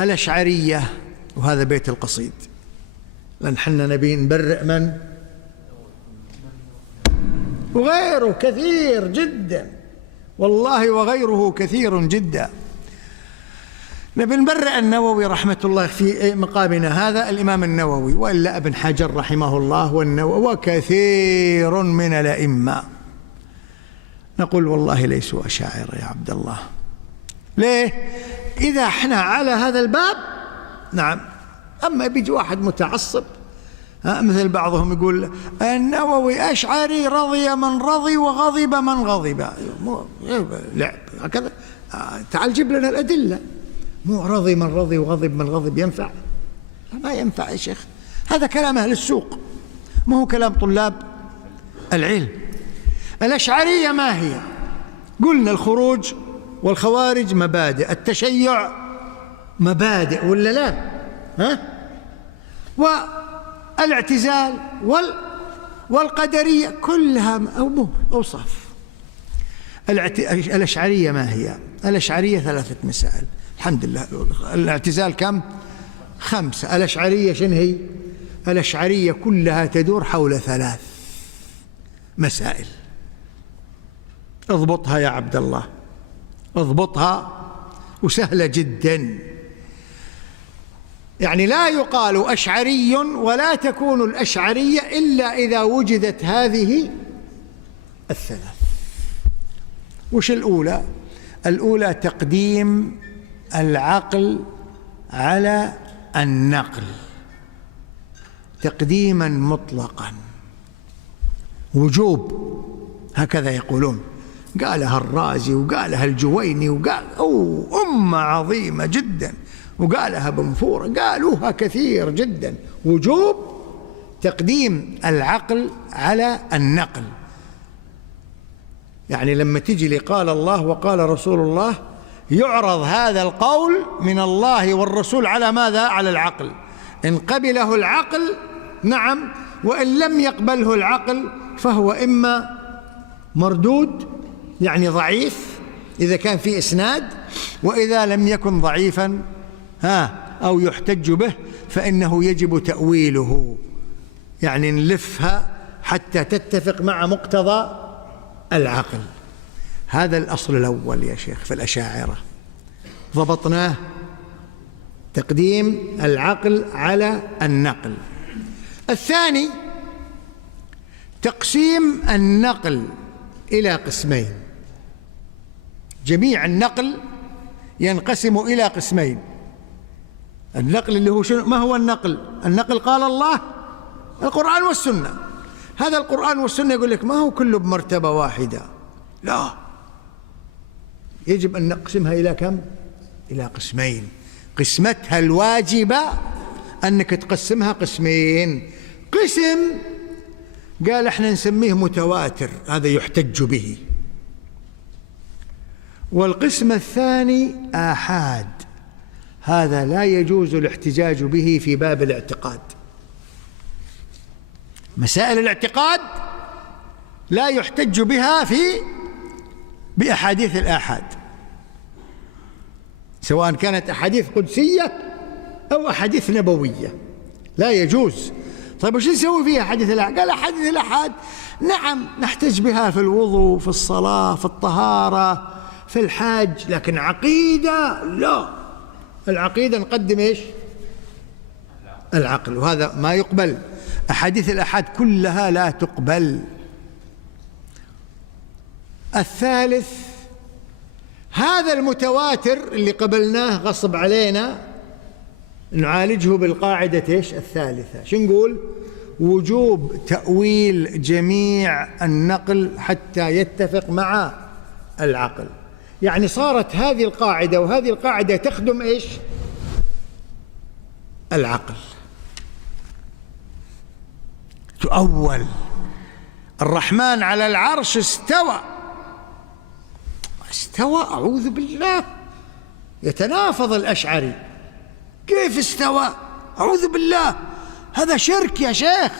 الأشعرية، وهذا بيت القصيد، لأن حنا نبي نبرئ من وغيره كثير جدا، والله وغيره كثير جدا. نبي نبرئ النووي رحمة الله في مقامنا هذا، الإمام النووي، وإلا ابن حجر رحمه الله والنووي وكثير من الأئمة. نقول والله ليسوا أشاعرة يا عبد الله. ليه؟ إذا احنا على هذا الباب نعم. أما بيجي واحد متعصب مثل بعضهم يقول النووي أشعري، رضي من رضي وغضب من غضب. لعب هكذا. تعال جيب لنا الأدلة. مو رضي من رضي وغضب من غضب ينفع؟ ما ينفع يا شيخ، هذا كلام أهل السوق، ما هو كلام طلاب العلم. الأشعرية ما هي؟ قلنا الخروج والخوارج مبادئ، التشيع مبادئ ولا لا؟ والاعتزال والقدرية كلها أوصاف. الأشعرية ما هي؟ الأشعرية 3 مسائل الحمد لله. الاعتزال كم؟ 5. الأشعرية شنو هي؟ الأشعرية كلها تدور حول 3 مسائل. اضبطها يا عبد الله، اضبطها، وسهلة جدا. يعني لا يقال أشعري ولا تكون الأشعرية إلا إذا وجدت هذه 3. وش الأولى؟ الأولى تقديم العقل على النقل تقديما مطلقا، وجوب، هكذا يقولون. قالها الرازي وقالها الجويني وقال أمة عظيمة جدا، وقالها بنفور، قالوها كثير جدا. وجوب تقديم العقل على النقل. يعني لما تجي لي قال الله وقال رسول الله، يعرض هذا القول من الله والرسول على ماذا؟ على العقل. إن قبله العقل نعم، وإن لم يقبله العقل فهو إما مردود يعني ضعيف إذا كان في إسناد، وإذا لم يكن ضعيفا أو يحتج به فإنه يجب تأويله، يعني نلفها حتى تتفق مع مقتضى العقل. هذا الأصل الأول يا شيخ في الأشاعرة، ضبطناه، تقديم العقل على النقل. الثاني تقسيم النقل إلى قسمين. جميع النقل ينقسم إلى قسمين. النقل اللي هو شنو؟ ما هو النقل؟ النقل قال الله، القرآن والسنة. هذا القرآن والسنة يقول لك ما هو كله بمرتبة واحدة، لا، يجب أن نقسمها إلى كم؟ إلى قسمين. قسمتها الواجبة أنك تقسمها قسمين. قسم قال احنا نسميه متواتر، هذا يحتج به. والقسم الثاني آحاد، هذا لا يجوز الاحتجاج به في باب الاعتقاد. مسائل الاعتقاد لا يحتج بها بأحاديث الآحاد، سواء كانت أحاديث قدسية أو أحاديث نبوية، لا يجوز. طيب وش نسوي فيها أحاديث الآحاد؟ قال أحاديث الآحاد نعم نحتج بها في الوضوء، في الصلاة، في الطهارة، في الحج، لكن عقيدة لا. العقيدة نقدم إيش؟ العقل، وهذا ما يقبل. أحاديث الآحاد كلها لا تقبل. الثالث هذا المتواتر اللي قبلناه غصب علينا نعالجه بالقاعدة إيش؟ الثالثة. شو نقول؟ وجوب تأويل جميع النقل حتى يتفق مع العقل. يعني صارت هذه القاعدة وهذه القاعدة تخدم إيش؟ العقل. تؤول. الرحمن على العرش استوى. استوى؟ أعوذ بالله، يتنافض الأشعري. كيف استوى؟ أعوذ بالله، هذا شرك يا شيخ،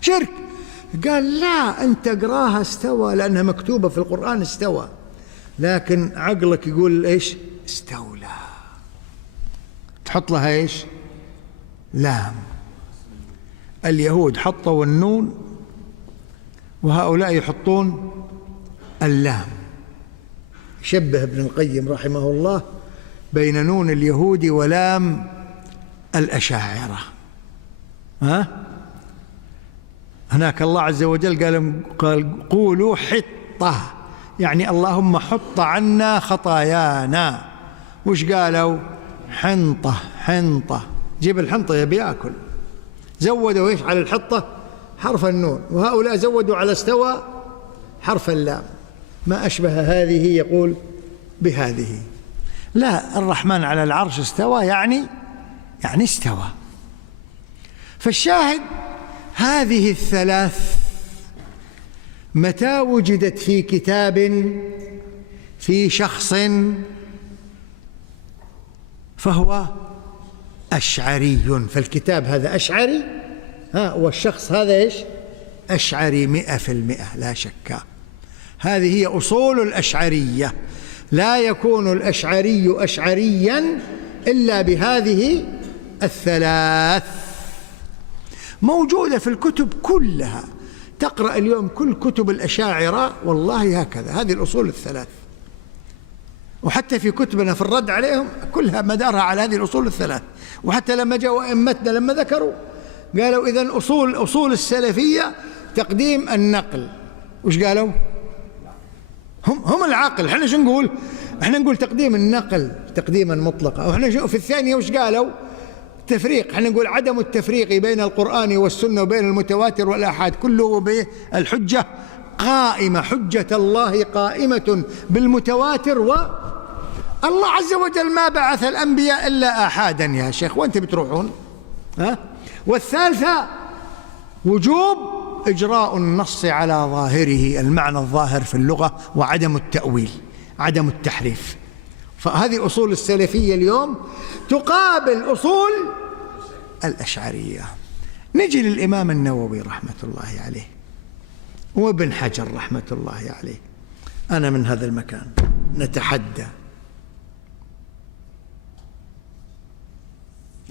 شرك. قال لا، أنت اقراها استوى لأنها مكتوبة في القرآن استوى، لكن عقلك يقول إيش؟ استولى. تحط لها إيش؟ لام. اليهود حطوا النون وهؤلاء يحطون اللام. شبه ابن القيم رحمه الله بين نون اليهود ولام الأشاعرة. هناك الله عز وجل قال قولوا حطة، يعني اللهم حط عنا خطايانا. وش قالوا؟ حنطة. حنطة، جيب الحنطة يبي يأكل. زودوا إيش على الحطة؟ حرف النون، وهؤلاء زودوا على استوى حرف اللام. ما أشبه هذه يقول بهذه. لا، الرحمن على العرش استوى يعني استوى. فالشاهد هذه الثلاث متى وجدت في كتاب في شخص فهو أشعري، فالكتاب هذا أشعري، والشخص هذا إيش؟ أشعري 100%، لا شك. هذه هي أصول الأشعرية. لا يكون الأشعري أشعريا إلا بهذه الثلاث، موجودة في الكتب كلها. تقرأ اليوم كل كتب الأشاعرة والله هكذا، هذه الأصول الثلاث. وحتى في كتبنا في الرد عليهم كلها مدارها على هذه الأصول الثلاث. وحتى لما جاءوا أئمتنا لما ذكروا قالوا إذن أصول السلفية تقديم النقل. وش قالوا؟ هم العقل. احنا شو نقول؟ احنا نقول تقديم النقل تقديما مطلقا. واحنا في الثانية وش قالوا؟ تفريق. احنا نقول عدم التفريق بين القرآن والسنة وبين المتواتر والآحاد، كله بالحجة قائمة. حجة الله قائمة بالمتواتر، والله عز وجل ما بعث الأنبياء إلا آحادا يا شيخ، وأنت بتروحون. والثالثة وجوب إجراء النص على ظاهره، المعنى الظاهر في اللغة، وعدم التأويل، عدم التحريف. فهذه أصول السلفية اليوم تقابل أصول الأشعرية. نجي للإمام النووي رحمة الله عليه وابن حجر رحمة الله عليه. أنا من هذا المكان نتحدى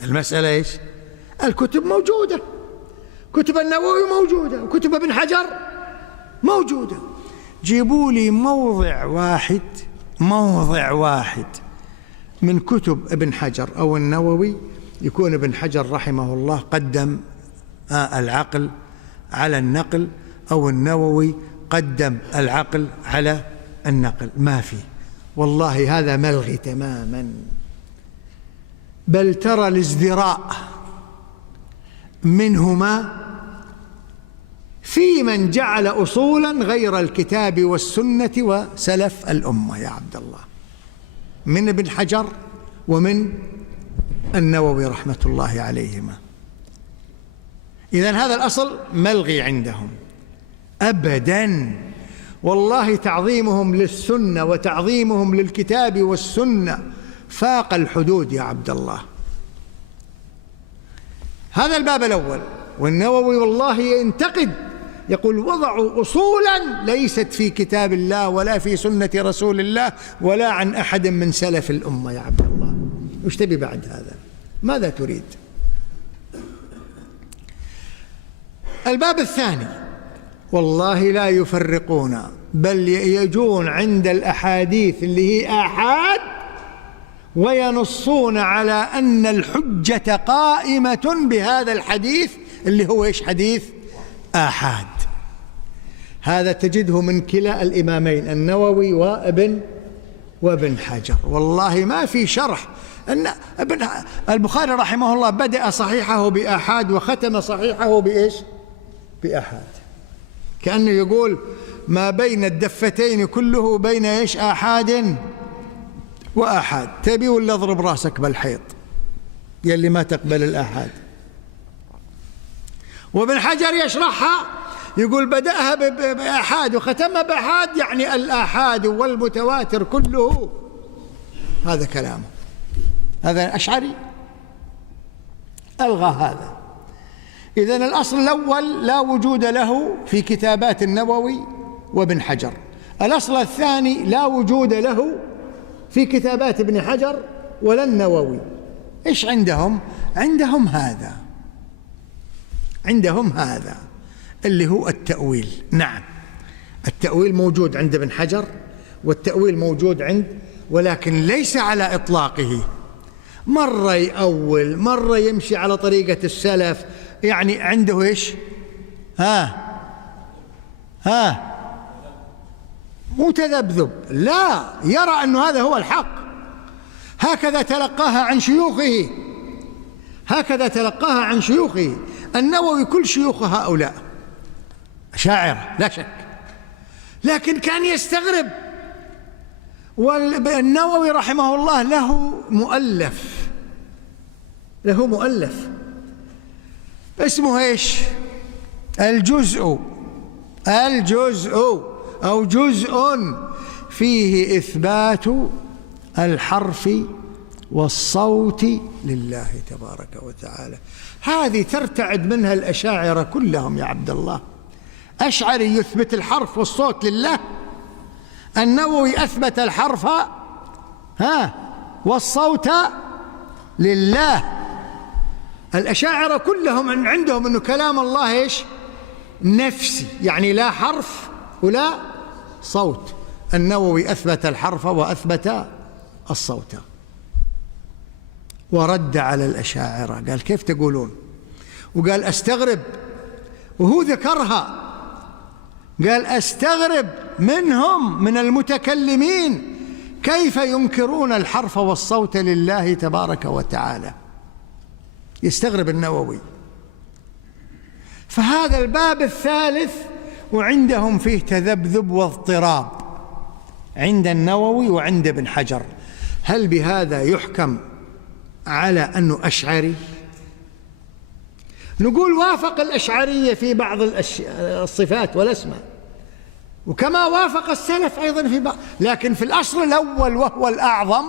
المسألة إيش؟ الكتب موجودة، كتب النووي موجودة، وكتب ابن حجر موجودة. جيبوا لي موضع واحد من كتب ابن حجر أو النووي يكون ابن حجر رحمه الله قدم العقل على النقل، أو النووي قدم العقل على النقل. ما في، والله هذا ملغي تماما. بل ترى الازدراء منهما في من جعل أصولا غير الكتاب والسنة وسلف الأمة يا عبد الله، من ابن حجر ومن النووي رحمة الله عليهما. إذن هذا الأصل ملغي عندهم أبدا. والله تعظيمهم للسنة وتعظيمهم للكتاب والسنة فاق الحدود يا عبد الله. هذا الباب الأول. والنووي والله ينتقد، يقول وضعوا أصولا ليست في كتاب الله ولا في سنة رسول الله ولا عن أحد من سلف الأمة. يا عبد الله وش تبي بعد هذا؟ ماذا تريد؟ الباب الثاني، والله لا يفرقون، بل يجون عند الأحاديث اللي هي آحاد وينصون على أن الحجة قائمة بهذا الحديث اللي هو إيش؟ حديث آحاد. هذا تجده من كلا الإمامين النووي وابن حجر. والله ما في شرح. أن البخاري رحمه الله بدأ صحيحه بآحاد وختم صحيحه بإيش؟ بآحاد. كأنه يقول ما بين الدفتين كله بين إيش؟ آحاد وآحاد. تبي ولا اضرب راسك بالحيط يلي ما تقبل الآحاد. وابن حجر يشرحها يقول بدأها بآحاد وختمها بآحاد، يعني الآحاد والمتواتر كله. هذا كلامه، هذا أشعري ألغى هذا. إذن الأصل الأول لا وجود له في كتابات النووي وابن حجر. الأصل الثاني لا وجود له في كتابات ابن حجر ولا النووي. إيش عندهم؟ عندهم هذا اللي هو التأويل. نعم، التأويل موجود عند ابن حجر، والتأويل موجود ولكن ليس على إطلاقه. مرة يأول، مرة يمشي على طريقة السلف، يعني عنده إيش؟ متذبذب، لا يرى أن هذا هو الحق. هكذا تلقاها عن شيوخه النووي، كل شيوخ هؤلاء أشاعرة لا شك، لكن كان يستغرب. والنووي رحمه الله له مؤلف اسمه ايش؟ الجزء أو جزء فيه إثبات الحرف والصوت لله تبارك وتعالى. هذه ترتعد منها الأشاعرة كلهم يا عبد الله. أشعري يثبت الحرف والصوت لله، النووي أثبت الحرف والصوت لله. الأشاعرة كلهم عندهم أنه كلام الله إيش؟ نفسي، يعني لا حرف ولا صوت. النووي أثبت الحرف وأثبت الصوت، ورد على الأشاعرة قال كيف تقولون؟ وقال أستغرب، وهو ذكرها، قال أستغرب منهم من المتكلمين كيف ينكرون الحرف والصوت لله تبارك وتعالى. يستغرب النووي. فهذا الباب الثالث وعندهم فيه تذبذب واضطراب عند النووي وعند ابن حجر. هل بهذا يحكم على أنه أشعري؟ نقول وافق الأشعرية في بعض الصفات والأسماء، وكما وافق السلف أيضا في بعض، لكن في الأصل الأول وهو الأعظم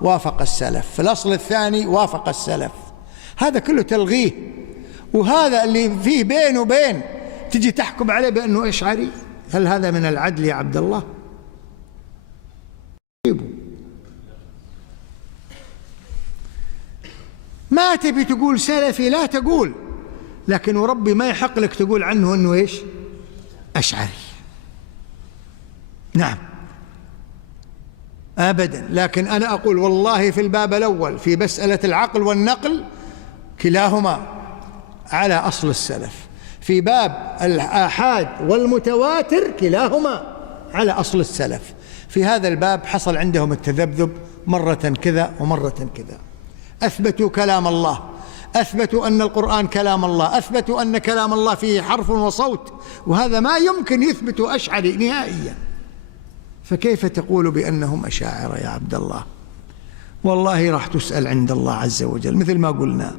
وافق السلف، في الأصل الثاني وافق السلف. هذا كله تلغيه، وهذا اللي فيه بين وبين تجي تحكم عليه بأنه أشعري. هل هذا من العدل يا عبد الله؟ ما تبي تقول سلفي لا تقول، لكن وربي ما يحق لك تقول عنه أنه إيش؟ أشعري. نعم أبدا. لكن أنا أقول والله في الباب الأول في مسألة العقل والنقل كلاهما على أصل السلف، في باب الآحاد والمتواتر كلاهما على أصل السلف. في هذا الباب حصل عندهم التذبذب، مرة كذا ومرة كذا. أثبتوا كلام الله، أثبتوا أن القرآن كلام الله، أثبتوا أن كلام الله فيه حرف وصوت، وهذا ما يمكن يثبتوا أشعري نهائيا. فكيف تقول بأنهم أشاعرة يا عبد الله؟ والله راح تسأل عند الله عز وجل مثل ما قلنا.